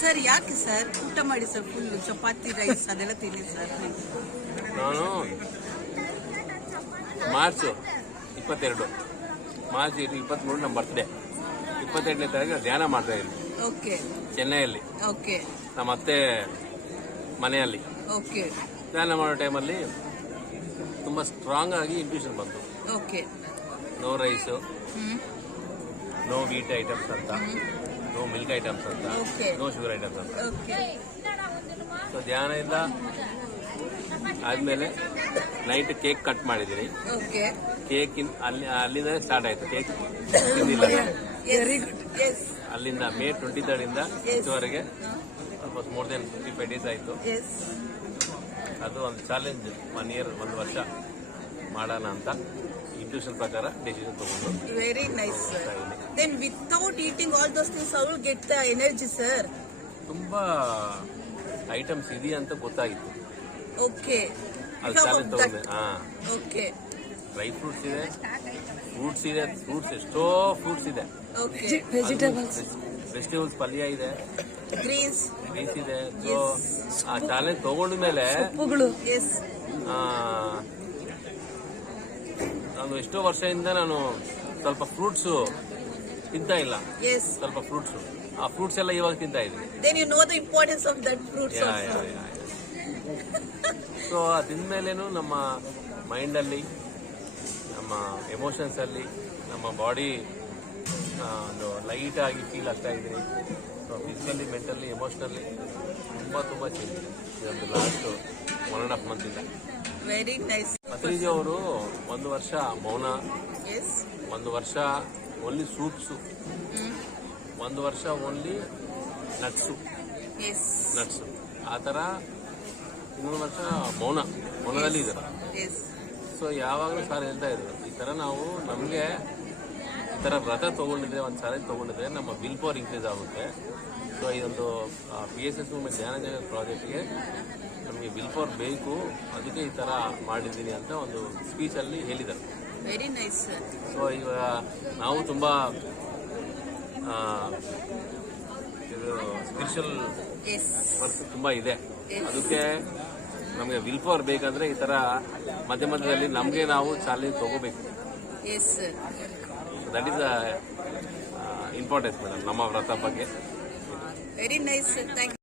Sir ಯಾಕೆ sir ಊಟ ಮಾಡಿ ಸರ್ ಫುಲ್ ಚಪಾತಿ ರೈಸ್ ಅದೆಲ್ಲ ತಿನ್ನಿ ಸರ್. ನಾನು ಮಾರ್ಚ್ 22 ಮಾರ್ಚ್ 23 ನಮ್ಮ ಬರ್ತ್ಡೇ 28ನೇ ತಾರೀಕು ಧ್ಯಾನ ಮಾಡ್ತಾ ಇದ್ವಿ. ಓಕೆ. ಚೆನ್ನೈಯಲ್ಲಿ. ಓಕೆ. ನಮ್ಮ ಅತ್ತೆ ಮನೆಯಲ್ಲಿ. ಓಕೆ. ಧ್ಯಾನ ಮಾಡೋ ಟೈಮಲ್ಲಿ ತುಂಬಾ ಸ್ಟ್ರಾಂಗ್ ಆಗಿ ಇಂಟ್ಯೂಷನ್ ಬಂತು. Okay. No rice, no wheat items ಅಂತ, ನೋ ಮಿಲ್ಕ್ ಐಟಮ್ಸ್ ಅಂತ, ನೋ ಶುಗರ್ ಐಟಮ್ಸ್ ಅಂತ. ಸೊ ಧ್ಯಾನದಿಂದ ಆದ್ಮೇಲೆ ನೈಟ್ ಕೇಕ್ ಕಟ್ ಮಾಡಿದ್ದೀನಿ. ಕೇಕ್ ಅಲ್ಲಿಂದ ಸ್ಟಾರ್ಟ್ ಆಯ್ತು. ಕೇಕ್ ತಿಂದಿಲ್ಲ. ಅಲ್ಲಿಂದ ಮೇ 23 ಇಂದ ಇದುವರೆಗೆ ಆಲ್ಮೋಸ್ಟ್ ಮೋರ್ ದೆನ್ 55 ಡೇಸ್ ಆಯ್ತು. ಅದು ಒಂದು ಚಾಲೆಂಜ್. 1 year 1 ವರ್ಷ ಮಾಡೋಣ ಅಂತ ಇಂಟ್ಯೂಷನ್ ಪ್ರಕಾರ ಡಿಸಿಷನ್ ತಗೊಂಡು. Very nice sir. Then without eating all those things how will get the energy sir? ತುಂಬಾ ಐಟಮ್ಸ್ ಇದೆಯಾ ಅಂತ ಗೊತ್ತಾಗಿತ್ತು. ಓಕೆ. ಅದು ಚಾಲೆಂಜ್ ತಗೊಂಡೆ. ಓಕೆ. ಡ್ರೈ ಫ್ರೂಟ್ಸ್ ಇದೆ, ಫ್ರೂಟ್ಸ್ ಎಷ್ಟೋ ಫ್ರೂಟ್ಸ್ ಇದೆ. ಓಕೆ. ವೆಜಿಟೇಬಲ್ಸ್ ಪಲ್ಯ ಇದೆ, ಗ್ರೀನ್ಸ್ ಇದೆ. ಸೊ ಆ ಚಾಲೆಂಜ್ ತಗೊಂಡ ಮೇಲೆ ನಾನು ಎಷ್ಟೋ ವರ್ಷದಿಂದ ನಾನು ಸ್ವಲ್ಪ ಫ್ರೂಟ್ಸ್ ತಿಂತಾ ಇಲ್ಲ. ಸ್ವಲ್ಪ ಫ್ರೂಟ್ಸ್, ಆ ಫ್ರೂಟ್ಸ್ ಎಲ್ಲ ಇವಾಗ ತಿಂತಾ ಇದ್ದೀನಿ. Then you know the importance of that fruits also. So ತಿಂದ್ಮೇಲೇನು ನಮ್ಮ ಮೈಂಡ್ ಅಲ್ಲಿ, ನಮ್ಮ ಎಮೋಷನ್ಸ್ ಅಲ್ಲಿ, ನಮ್ಮ ಬಾಡಿ ಒಂದು ಲೈಟ್ ಆಗಿ ಫೀಲ್ ಆಗ್ತಾ ಇದ್ದೀನಿ. ಸೊ ಫಿಸಿಕಲಿ, ಮೆಂಟಲಿ, ಎಮೋಷನಲಿ ತುಂಬಾ ಚೇಂಜ್ ಇದೆ ಲಾಸ್ಟ್ 1.5 month ಇಂದ. Very nice. ಪತ್ರಿಜಿ ಅವರು 1 ವರ್ಷ ಮೌನ, 1 ವರ್ಷ ಓನ್ಲಿ ಸೂಪ್ಸು, 1 ವರ್ಷ ಓನ್ಲಿ ನಟ್ಸು. ಆ ಥರ 1 ವರ್ಷ ಮೌನದಲ್ಲಿ ಇದ್ದಾರೆ. ಸೊ ಯಾವಾಗಲೂ ಸರ್ ಹೇಳ್ತಾ ಇದ್ರು, ಈ ಥರ ನಾವು ನಮಗೆ ಈ ಥರ ವ್ರತ ತೊಗೊಂಡಿದ್ರೆ, ಒಂದು ಚಾಲೆಂಜ್ ತೊಗೊಂಡಿದ್ರೆ ನಮ್ಮ ವಿಲ್ ಪವರ್ ಇನ್ಕ್ರೀಸ್ ಆಗುತ್ತೆ. ಸೊ ಇದೊಂದು PSS ಮೂವ್ಮೆಂಟ್ ಧ್ಯಾನ ಜಗತ್ ಪ್ರಾಜೆಕ್ಟ್ಗೆ ನಮಗೆ ವಿಲ್ ಪವರ್ ಬೇಕು, ಅದಕ್ಕೆ ಈ ಥರ ಮಾಡಿದ್ದೀನಿ ಅಂತ ಒಂದು ಸ್ಪೀಚಲ್ಲಿ ಹೇಳಿದ್ದಾರೆ. Very nice. ಸೊ ಇವಾಗ ನಾವು ತುಂಬ ಸ್ಪಿರಿಚುವಲ್ ವರ್ಕ್ ತುಂಬ ಇದೆ. ಅದಕ್ಕೆ ನಮಗೆ ವಿಲ್ ಪವರ್ ಬೇಕಂದ್ರೆ ಈ ಥರ ಮಧ್ಯದಲ್ಲಿ ನಮಗೆ ನಾವು ಚಾಲೆಂಜ್ ತಗೋಬೇಕು. That is the importance madam ನಮ್ಮ ವ್ರತ ಬಗ್ಗೆ. Very nice. Thank you.